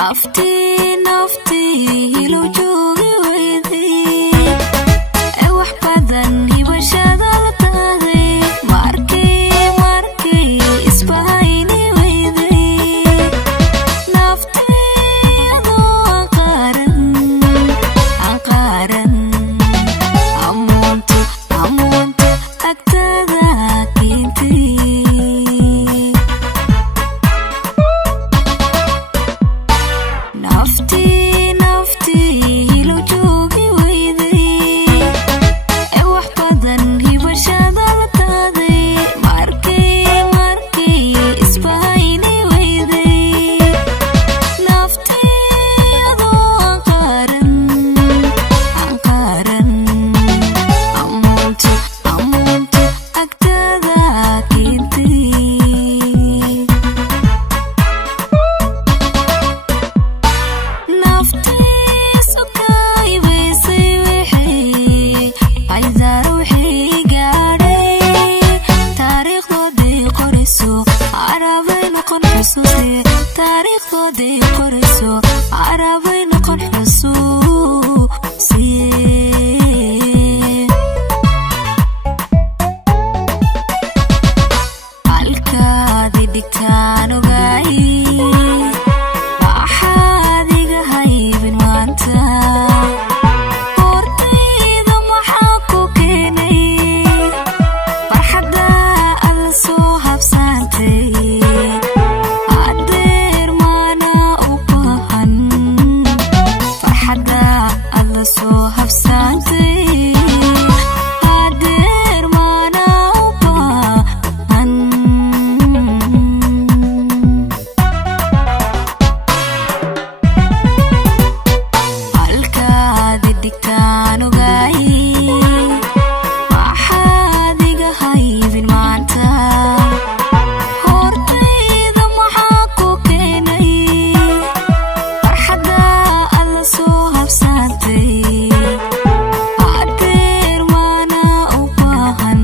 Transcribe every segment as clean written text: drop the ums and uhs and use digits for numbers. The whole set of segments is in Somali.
نفتي لو جوغي ويدي wax badan hibashada la taaday markii isbahayni weyday nafteedu aqaran amuntu agtada keentay nafti lo joogi weyday wax badan hibashada la taaday markii isbahayni weyday nafteedu aqaran amuntu agtada keentay naftiisu kaybaysay wixii aydaa ruuxii gaadhay taariikhdoodii qoriso carabay noqon xusuusi taariikhdoodii qoriso carabay noqon xusuusi halkaadi dhigtaan ogaay waxaad iga haybin maanta hortayda maxaa ku keenay farxadda alla soo habsaantay adeer maana u baahan farxadda alla soo habsaantay adeer maana u baahan halkaadi dhigtaan ogaay waxaad iga haybin maanta hortayda maxaa ku keenay farxadda alla soo habsaantay adeer maana u baahan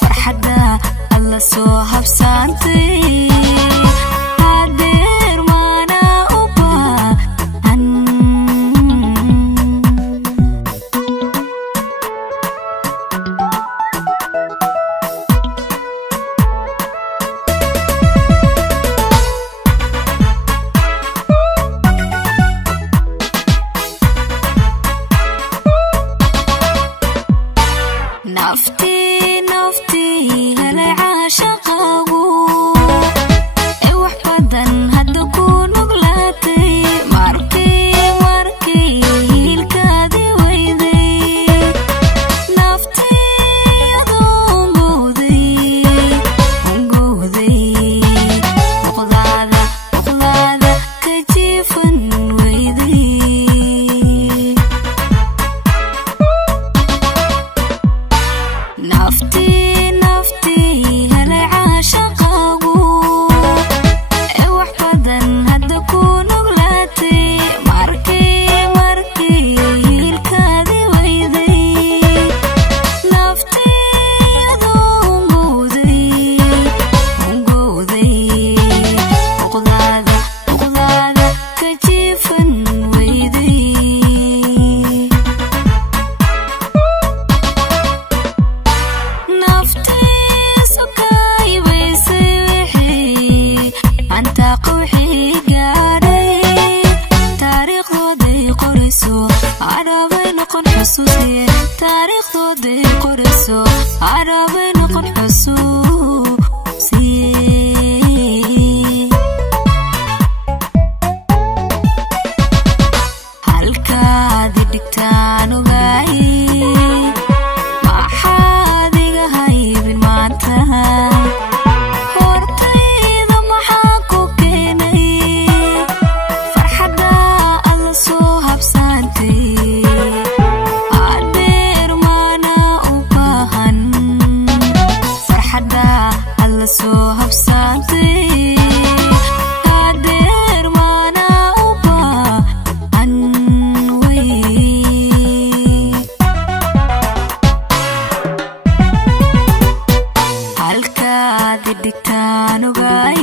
farxadda alla soo habsaantay adeer maana u baahan nafti helay caashaqaagu wax badan hadda ku nuglaatay markii hilkaadi weyday nafteedu ungowday uqdaada ka jiifan weyday nafti helay caashaqaagu wax badan hadda ku nuglaatay markii hilkaadi weyday nafteedu ungowday uqdaada ka jiifan weyday naftiisu kaybaysay wixii antaa qowxii gaadhay taariikhdoodii qoriso carabay noqon xusuusi taariikhdoodii qoriso carabay noqon xusuusi halkaadi dhigtaan ogaay waxaad iga haybin maanta hortayda maxaa ku keenay farxadda alla soo habsaantay adeer maana u baahan farxadda alla soo habsaantay adeer maana u baahan halkaadi dhigtaan ogaay